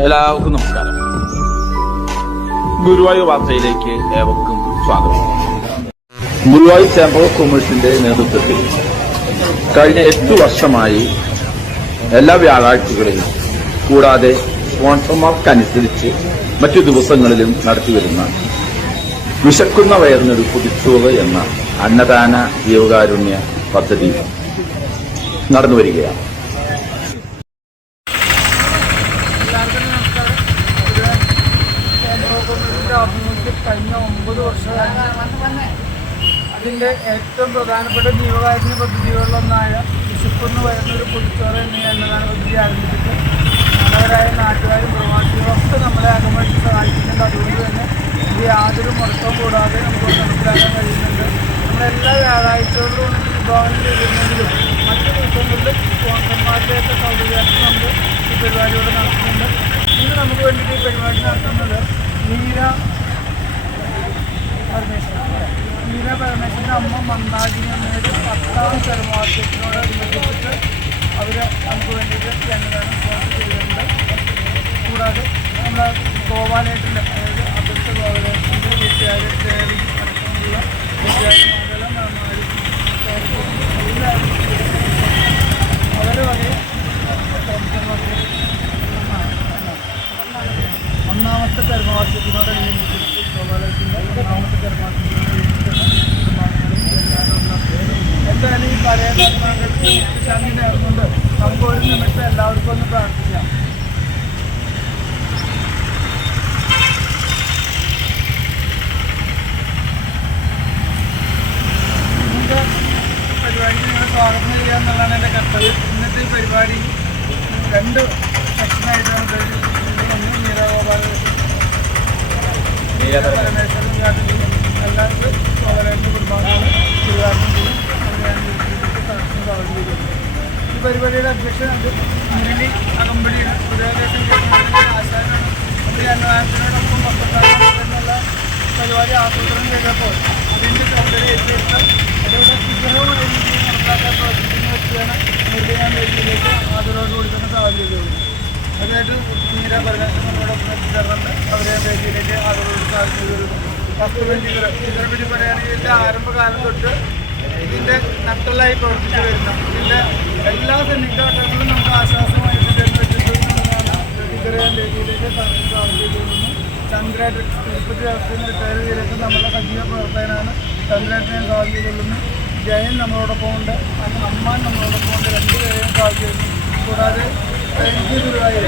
എല്ലാവർക്കും നമസ്കാരം. ഗുരുവായൂർ വാർത്തയിലേക്ക് ഏവർക്കും സ്വാഗതം. ഗുരുവായൂർ ചേംബർ ഓഫ് കൊമേഴ്സിന്റെ നേതൃത്വത്തിൽ കഴിഞ്ഞ 8 വർഷമായി എല്ലാ വ്യാഴാഴ്ചകളിലും കൂടാതെ സ്പോൺസർമാർക്കനുസരിച്ച് മറ്റു ദിവസങ്ങളിലും നടത്തിവരുന്ന വിശക്കുന്ന വയറിനൊരു പൊതിച്ചോറ് എന്ന അന്നദാന ജീവകാരുണ്യ പദ്ധതി നടന്നുവരികയാണ്. കഴിഞ്ഞ 9 വർഷമായി അതിൻ്റെ ഏറ്റവും പ്രധാനപ്പെട്ട ജീവകാരുണ്യ പദ്ധതികളിലൊന്നായ വിശക്കുന്ന വയറിനൊരു പൊതിച്ചോറ് എന്ന അന്നദാന പദ്ധതി ആരംഭിച്ചിട്ട് നല്ലവരായ നാട്ടുകാരും പ്രവാസികളൊക്കെ നമ്മളെ അകമഴിച്ച് സഹായിക്കുന്നുണ്ട്. അതുകൊണ്ട് തന്നെ ഇത് യാതൊരു മുടക്കവും കൂടാതെ നമുക്ക് നടപ്പിലാക്കാൻ കഴിയുന്നുണ്ട്. നമ്മളെല്ലാ വ്യാഴാഴ്ചകളിലും വിഭാവനം ചെയ്തിരുന്നെങ്കിലും മറ്റു ദിവസങ്ങളിൽ സ്പോൺസർമാരുടെയൊക്കെ സൗകര്യത്തിൽ നമ്മൾ ഈ പരിപാടിയോടെ നടത്തുന്നുണ്ട്. ഇന്ന് നമുക്ക് വേണ്ടിയിട്ട് ഈ പരിപാടി നടത്തുന്നത് മീര പരമേശ്വരൻ്റെ അമ്മ മന്നാഗിനി അമ്മയുടെ 10ാം ചരമവാർഷികത്തിനോടനുബന്ധിച്ചിട്ട് അവർ നമുക്ക് വേണ്ടിയിട്ട് അന്നദാനം സ്പോൺസർ ചെയ്തിട്ടുണ്ട്. കൂടാതെ നമ്മുടെ ഗോപാലേട്ടൻ്റെ അതായത് അഭിഷ്ട ഗോപാലേട്ടൻ്റെ വീട്ടുകാർ ദേവി അടക്കമുള്ള വീട്ടുകാരും എല്ലാവരും വളരെ വലിയ ഒന്നാമത്തെ ചരമവാർഷികത്തിനോടനുബന്ധിച്ചിട്ട് ഗോപാലയത്തിൻ്റെ ഒന്നാമത്തെ ചരമവാർഷികത്തിനോട് എന്തായാലും ഈ പഴയകാലങ്ങൾക്ക് ശാന്തി നേർന്നുകൊണ്ട് നമുക്ക് ഒരു നിമിഷം എല്ലാവർക്കും ഒന്ന് പ്രാർത്ഥിക്കാം. ഇന്നത്തെ പരിപാടി നിങ്ങൾ സ്വാഗതം ചെയ്യുക എന്നുള്ളതാണ് എൻ്റെ കർത്തവ്യം. ഇന്നത്തെ ഈ പരിപാടി 2 സെക്ഷനായിട്ട് നമുക്ക് ഒന്ന് പരമേശ്വരൻ കാട്ടിലും എല്ലാവർക്കും ഗോപാലയത്തിൻ്റെ കുടുംബാംഗങ്ങൾ തിരുവാതിരം ചെയ്യും. ഈ പരിപാടിയുടെ അധ്യക്ഷനുണ്ട് മുരളി അകമ്പടിയാണ്. ആശാനാണ്. അപ്പോൾ ഈ അന്നദാനത്തിനോടൊപ്പം പത്രക്കാരെന്നുള്ള പരിപാടി ആസൂത്രണം ചെയ്തപ്പോൾ അതിൻ്റെ ചുമതല ഏറ്റെടുത്ത് അതോടെ സുഗമമായ രീതിയിൽ നടപ്പാക്കാൻ പ്രവർത്തിക്കുന്ന വ്യക്തിയാണ് മുരളി ഞാൻ വേദിയിലേക്ക് ആദരവോടുകൂടി തന്നെ സാഹചര്യം. അതിനായിട്ട് മീര പരമേശ്വരൻ നമ്മളോടൊപ്പം എത്തിച്ചേർന്നുണ്ട്. അവരെ വേദിയിലേക്ക് ആദരവോട് സാഹചര്യം. ഇതിനെപ്പറ്റി പറയുകയാണെങ്കിൽ ഇതിൻ്റെ ആരംഭകാലം തൊട്ട് ഇതിൻ്റെ നട്ടലായി പ്രവർത്തിച്ചു വരുന്ന ഇതിൻ്റെ എല്ലാ സന്നിഗ്ധഘട്ടങ്ങളും നമുക്ക് ആശ്വാസമായിട്ട് പറ്റുന്നതാണ്. ഇത്രയും വേദിയിലേക്ക് സാഹചര്യം. ചന്ദ്രേട്ടൻ തിരുപ്പതി വ്യവസ്ഥയിൽ റിട്ടയർ ചെയ്തിട്ട് നമ്മളുടെ സജീവ പ്രവർത്തകനാണ്. ചന്ദ്രേട്ടനെ സാഹചര്യം കൊള്ളുന്നു. ജയൻ നമ്മളോടൊപ്പം ഉണ്ട്. അമ്മാൻ നമ്മളോടൊപ്പം ഉണ്ട്. 2 പേരെയും സാഹചര്യം. കൂടാതെ ഗുരുവായൂർ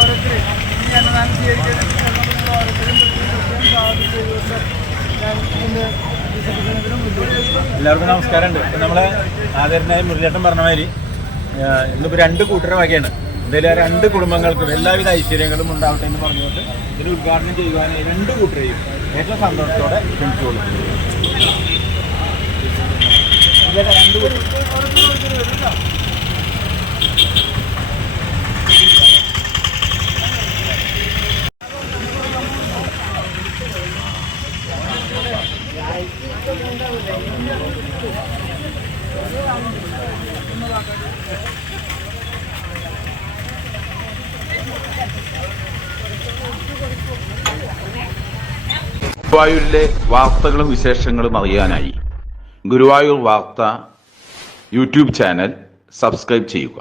ഓരോരുത്തരെ ഈ അന്നദാനം സ്വീകരിക്കാൻ ഓരോരുത്തരും സാധ്യത ചെയ്തുകൊണ്ട് ഞാൻ ഇതിൻ്റെ എല്ലാവർക്കും നമസ്കാരമുണ്ട്. ഇപ്പം നമ്മൾ ആദരണീയനായ മുരളിയേട്ടൻ പറഞ്ഞ മാതിരി ഇന്നിപ്പോൾ 2 കൂട്ടരുടെ വകയാണ്. ഇതിലെ 2 കുടുംബങ്ങൾക്കും എല്ലാവിധ ഐശ്വര്യങ്ങളും ഉണ്ടാവട്ടെ എന്ന് പറഞ്ഞുകൊണ്ട് ഇതിന് ഉദ്ഘാടനം ചെയ്യുവാനായി 2 കൂട്ടരെയും ഏറ്റവും സന്തോഷത്തോടെ ക്ഷണിച്ചോളൂ. 2 കൂട്ടർ ഗുരുവായൂരിലെ വാർത്തകളും വിശേഷങ്ങളും അറിയാനായി ഗുരുവായൂർ വാർത്ത യൂട്യൂബ് ചാനൽ സബ്സ്ക്രൈബ് ചെയ്യുക.